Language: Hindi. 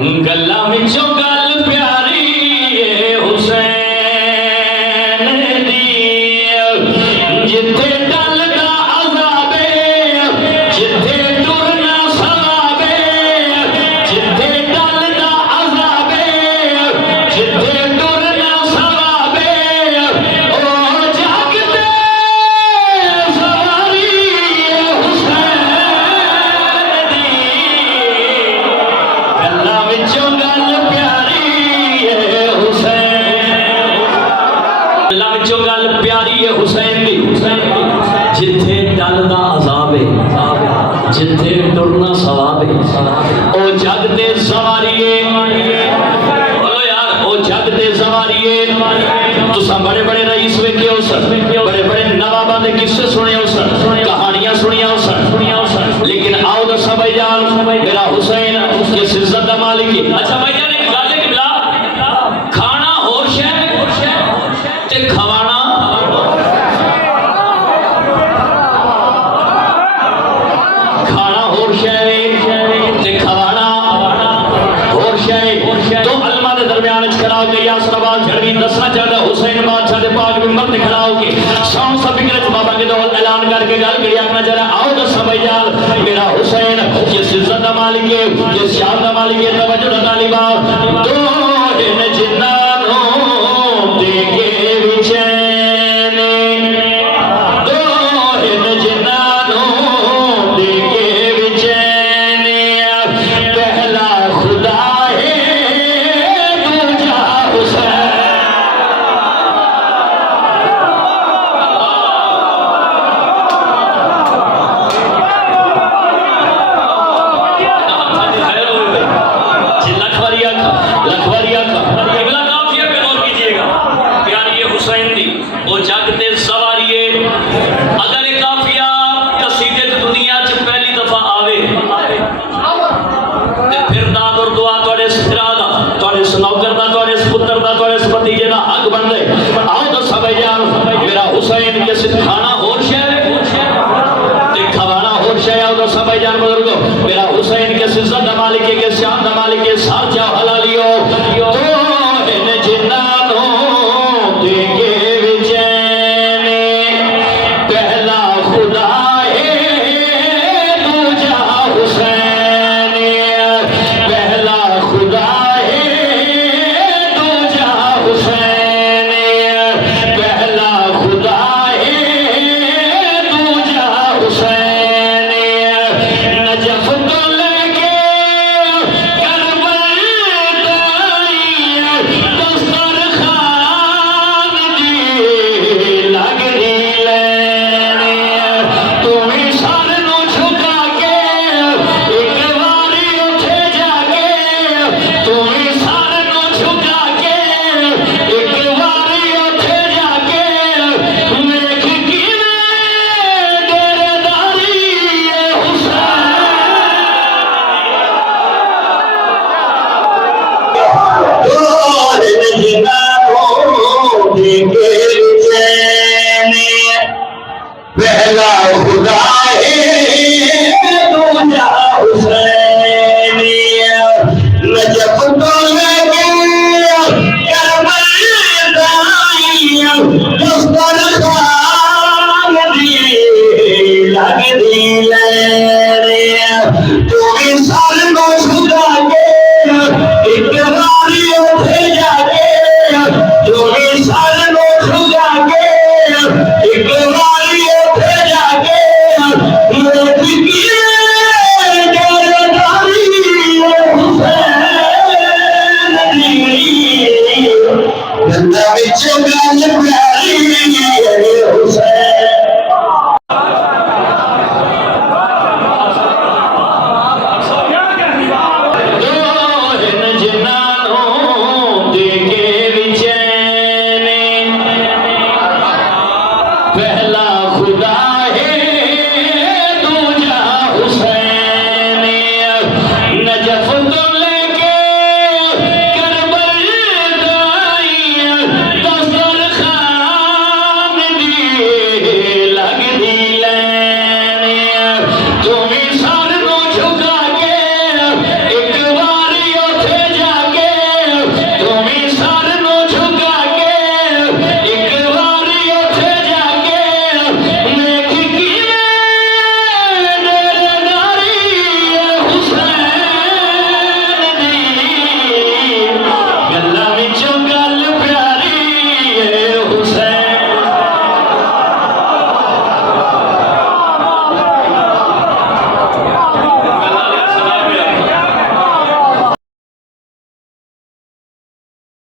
गल्ला विचों गल प्यारी हुसैन दी जिथे टलदा अज़ाबे जिथे टुरना सवाबे जिथे टलदा अज़ाबे जिथे टुरना सवाबे ओ जागते सवारी हुसैन दी गल्ला विचों गल प्यारी हुसैन गल्ला विचों गल प्यारी हुसैन दी जिथे टलदा अज़ाबे जिथे टुरना सवाबे ओ जग दे सवारिए ओ यार ओ जग दे सवारिए तुसां बड़े बड़े रईस वेखे हो सन बड़े बड़े नवाबां दे किस्से सुने हो सन कहानियां सुनिया हो सन लेकिन आओ दसा भाईजान मेरा हुसैन किस इज्जत दा मालिक है। अच्छा भाईजान एक गल है किबला खाना होर शै ते खवाना खाना होर शै ते खवाना होर शै तो अलमा दे दरमियान च खड़ा हो गई आसराबाद झड़वी दसना चाहता हुसैन बादशाह दे पाक मिंबर ते खड़ा हो के शाम सब फिक्र बाबा के दौल ऐलान करके गल करी आखना चाह रहा आओ दसा भाईजान मेरा हुसैन किस इज्जत दा मालिक है किस शान दा मालिक है। तवज्जो दा तालिबा दो दिन जिन्नानो देके विचैन दो दिन जिन्नानो देके विचैन पहला खुदा है दूजा हुसैन लखवारिया का अगला काफिया पे गौर कीजिएगा प्यारी हुसैन दी वो जागते सवारिए अगर एक काफिया कसीदे च दुनिया च पहली दफा आवे ते फिर दाद और दुआ तोड़े सिरा दा तोड़े सनौकर दा तोड़े पुत्र दा तोड़े भतीजे दा हक बन दे आओ दसा भाईजान मेरा हुसैन के सिर्फ खाना होर शै ते खवाना होर शै आओ दसा भाईजान बुजुर्गो मेरा हुसैन के इज्जत दा मालिक है के शान दा मालिक है साथ जाओ हलालियो तो इन जिन्नानो देके विचैन पहला खुदा है दूजा हुसैन पहला खुदा है दूजा हुसैन पहला खुदा है दूजा हुसैन नजफ तो लेके पहला खुदा है दूजा हुसैन नजफ तो लगे दस्तरखान लग दी तुम्हें साल को खुदा के एक